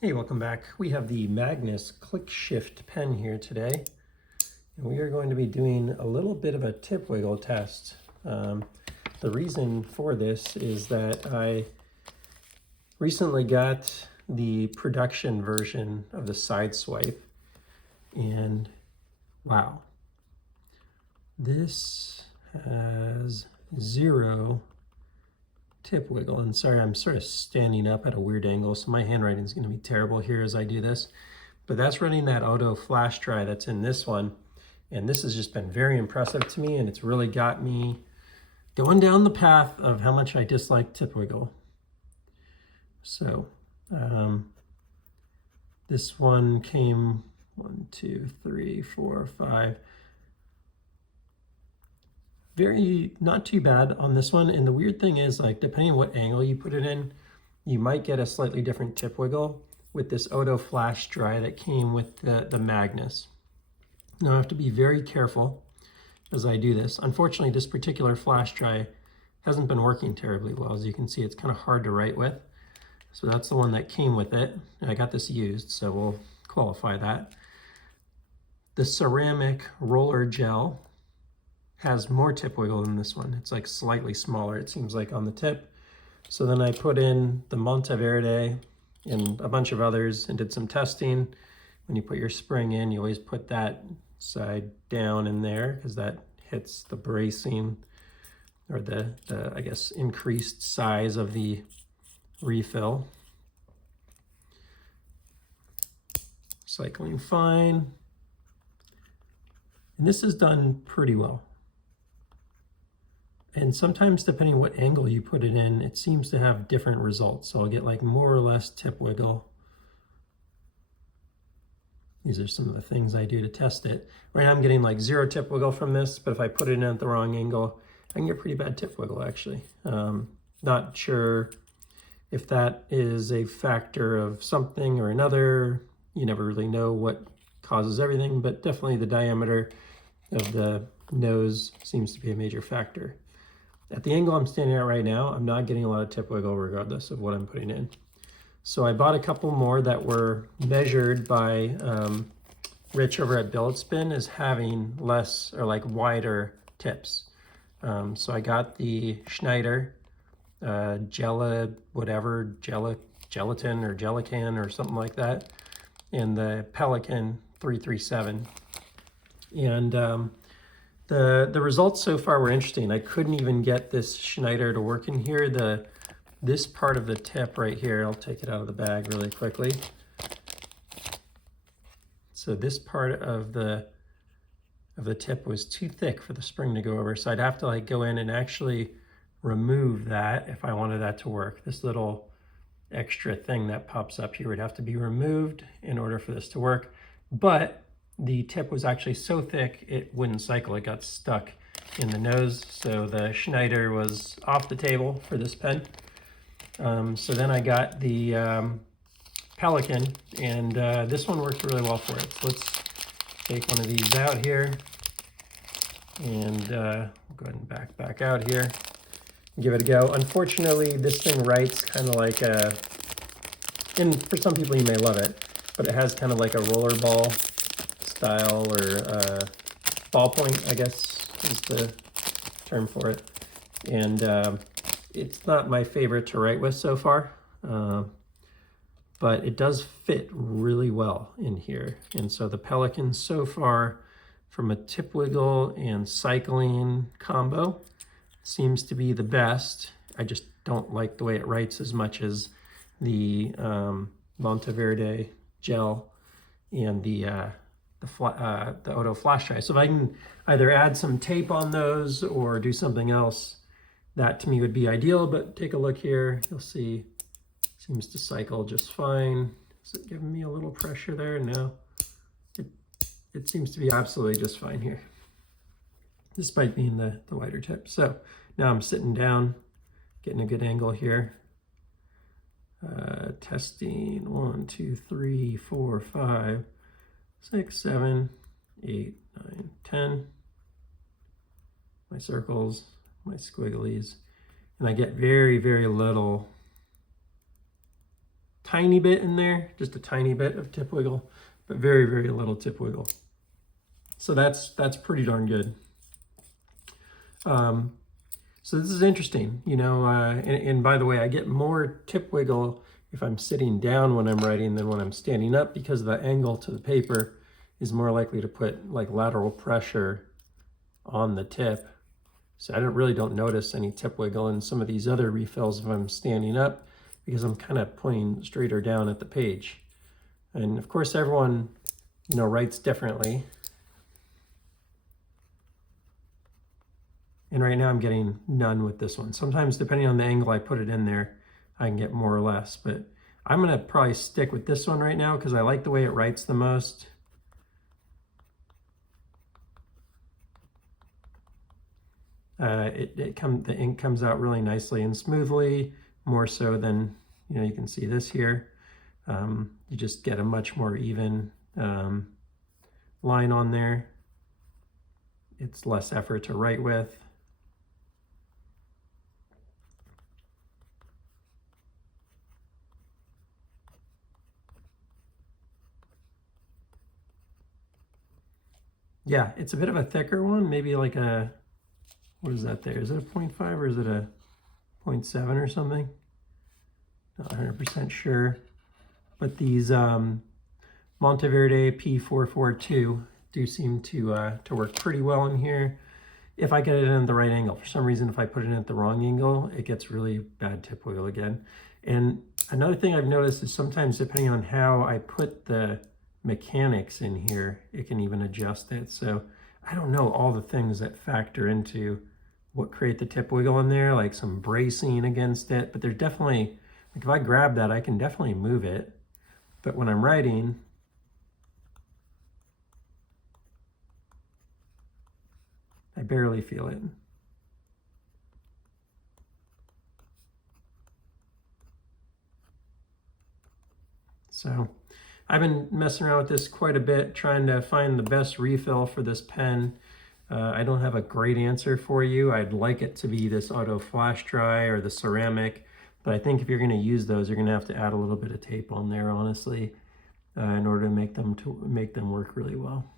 Hey, welcome back. We have the Magnus ClickShift pen here today, and we are going to be doing a little bit of a tip wiggle test. The reason for this is that I recently got the production version of the side swipe, and wow, this has zero tip wiggle. And sorry, I'm sort of standing up at a weird angle, so my handwriting is going to be terrible here as I do this. But that's running that OHTO Flashdry that's in this one. And this has just been very impressive to me, and it's really got me going down the path of how much I dislike tip wiggle. So this one came 1, 2, 3, 4, 5. Very not too bad on this one. And the weird thing is, like, depending on what angle you put it in, you might get a slightly different tip wiggle with this OHTO Flashdry that came with the Magnus. Now I have to be very careful as I do this. Unfortunately, this particular Flashdry hasn't been working terribly well. As you can see, it's kind of hard to write with. So that's the one that came with it. And I got this used, so we'll qualify that. The ceramic roller gel has more tip wiggle than this one. It's like slightly smaller, it seems like, on the tip. So then I put in the Monteverde and a bunch of others and did some testing. When you put your spring in, you always put that side down in there because that hits the bracing or the I guess increased size of the refill. Cycling fine. And this is done pretty well. And sometimes, depending on what angle you put it in, it seems to have different results. So I'll get like more or less tip wiggle. These are some of the things I do to test it. Right now I'm getting like 0 tip wiggle from this, but if I put it in at the wrong angle, I can get pretty bad tip wiggle actually. Not sure if that is a factor of something or another. You never really know what causes everything, but definitely the diameter of the nose seems to be a major factor. At the angle I'm standing at right now, I'm not getting a lot of tip wiggle regardless of what I'm putting in. So I bought a couple more that were measured by Rich over at Billet Spin as having less or like wider tips. So I got the Schneider gelatin or Gelican or something like that, and the Pelikan 337. And the results so far were interesting. I couldn't even get this Schneider to work in here. This part of the tip right here, I'll take it out of the bag really quickly. So this part of the tip was too thick for the spring to go over. So I'd have to like go in and actually remove that if I wanted that to work. This little extra thing that pops up here would have to be removed in order for this to work. But the tip was actually so thick it wouldn't cycle. It got stuck in the nose. So the Schneider was off the table for this pen. So then I got the Pelikan, and this one works really well for it. So let's take one of these out here, and we'll go ahead and back out here and give it a go. Unfortunately, this thing writes kind of like a, and for some people you may love it, but it has kind of like a rollerball style or ballpoint, I guess is the term for it. And it's not my favorite to write with so far, but it does fit really well in here. And so the Pelikan so far, from a tip wiggle and cycling combo, seems to be the best. I just don't like the way it writes as much as the Monteverde gel and the OHTO Flashdry. So if I can either add some tape on those or do something else, that to me would be ideal. But take a look here, you'll see seems to cycle just fine. Is it giving me a little pressure there? No, it seems to be absolutely just fine here, despite being the wider tip. So now I'm sitting down, getting a good angle here. Testing 1, 2, 3, 4, 5, 6, 7, 8, 9, 10. My circles, my squigglies, and I get very, very little tiny bit in there, just a tiny bit of tip wiggle, but very, very little tip wiggle. So that's pretty darn good. So this is interesting, you know, and by the way, I get more tip wiggle if I'm sitting down when I'm writing than when I'm standing up, because the angle to the paper is more likely to put like lateral pressure on the tip. So I really don't notice any tip wiggle in some of these other refills if I'm standing up, because I'm kind of pointing straighter down at the page. And of course, everyone, you know, writes differently. And right now I'm getting none with this one. Sometimes depending on the angle I put it in there, I can get more or less, but I'm gonna probably stick with this one right now because I like the way it writes the most. The ink comes out really nicely and smoothly, more so than, you know, you can see this here. You just get a much more even line on there. It's less effort to write with. Yeah, it's a bit of a thicker one, maybe like a, what is that there? Is it a 0.5 or is it a 0.7 or something? Not 100% sure. But these Monteverde P442 do seem to work pretty well in here if I get it in the right angle. For some reason, if I put it in at the wrong angle, it gets really bad tip wiggle again. And another thing I've noticed is sometimes depending on how I put the mechanics in here, it can even adjust it. So I don't know all the things that factor into what create the tip wiggle in there, like some bracing against it, but there's definitely, like if I grab that, I can definitely move it. But when I'm writing, I barely feel it. So I've been messing around with this quite a bit, trying to find the best refill for this pen. I don't have a great answer for you. I'd like it to be this OHTO Flashdry or the ceramic, but I think if you're going to use those, you're going to have to add a little bit of tape on there, honestly, in order to make them work really well.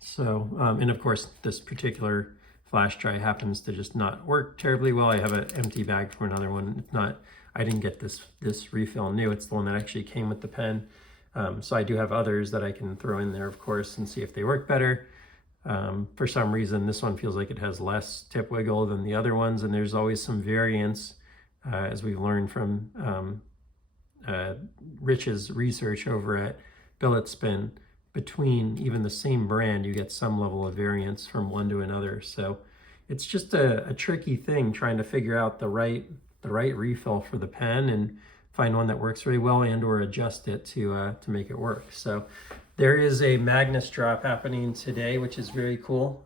So, and of course, this particular Flashdry happens to just not work terribly well. I have an empty bag for another one. It's not, I didn't get this refill new. It's the one that actually came with the pen. So I do have others that I can throw in there, of course, and see if they work better. For some reason, this one feels like it has less tip wiggle than the other ones, and there's always some variance, as we've learned from Rich's research over at Billet Spin. Between even the same brand, you get some level of variance from one to another. So it's just a tricky thing trying to figure out the right refill for the pen and find one that works really well and or adjust it to make it work. So there is a Magnus drop happening today, which is very cool.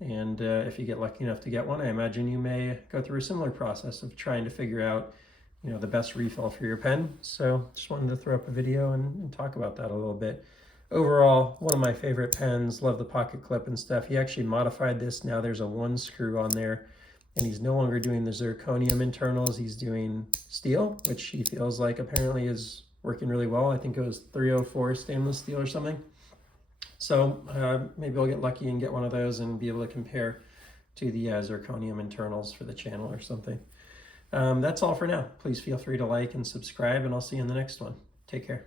And if you get lucky enough to get one, I imagine you may go through a similar process of trying to figure out, you know, the best refill for your pen. So just wanted to throw up a video and talk about that a little bit. Overall, one of my favorite pens. Love the pocket clip and stuff. He actually modified this. Now there's a 1 screw on there, and he's no longer doing the zirconium internals. He's doing steel, which he feels like apparently is working really well. I think it was 304 stainless steel or something. So maybe I'll get lucky and get one of those and be able to compare to the zirconium internals for the channel or something. That's all for now. Please feel free to like and subscribe, and I'll see you in the next one. Take care.